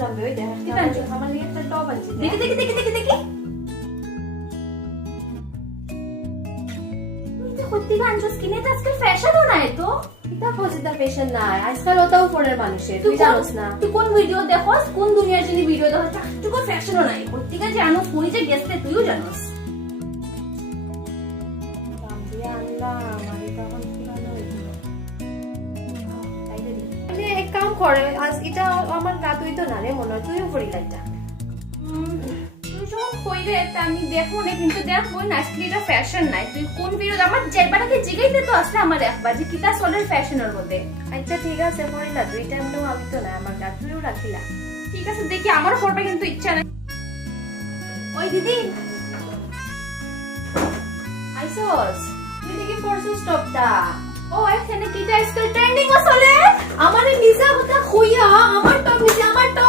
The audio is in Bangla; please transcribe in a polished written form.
আনছিলাম রে, ওই দেখ কি আনছো? আমার লিগে একটা টপ আনছি। দেখি দেখি দেখি দেখি দেখি তুই তো কইতে আনছস কিনে তো আজকাল ফ্যাশনও নাই তো এটা পজিটা পেশেন্ট নাই, আজকাল ওটাও পড়ে মানুষের, তুই জানোস না? তুই কোন ভিডিও দেখোস, কোন দুনিয়ার জন্য ভিডিও দেখোস, একটুকু ফ্যাশনও নাই। কইতে জানোস কোন যে গেছে তুইও জানোস। দাম দিয়ে আনলাম, আর এটা এখন পুরানো হয়ে গেল। তাইলে দিই। মানে এক কাম করে, আজ এটা আমার গাতুই তো না রে, মনে হয় তুইও পড়ি লাইটা। তুই যখন কইরে তা আমি দেখো না, কিন্তু দেখ বই না আজকে এটা ফ্যাশন নাই। তুই কোন ভিডিও আমার যেবারকে জিগাইতে তো আসলে আমার একবার যে কিটা চলের ফ্যাশনের মধ্যে। আচ্ছা ঠিক আছে পড়িলা, দুই টাইমটাও আমি তো না, আমার গাতুইও রাখিলা। ঠিক আছে দেখি, আমারও পড়বে কিন্তু ইচ্ছা নাই। ওই দিদি আইসোস, তুই দেখি পড়ছিস টপটা। ও এখানে কিটা আজকাল ট্রেন্ডিং ও চলে। আমারে নিজা কথা খুইয়া আমার টপ নিচে, আমার টপ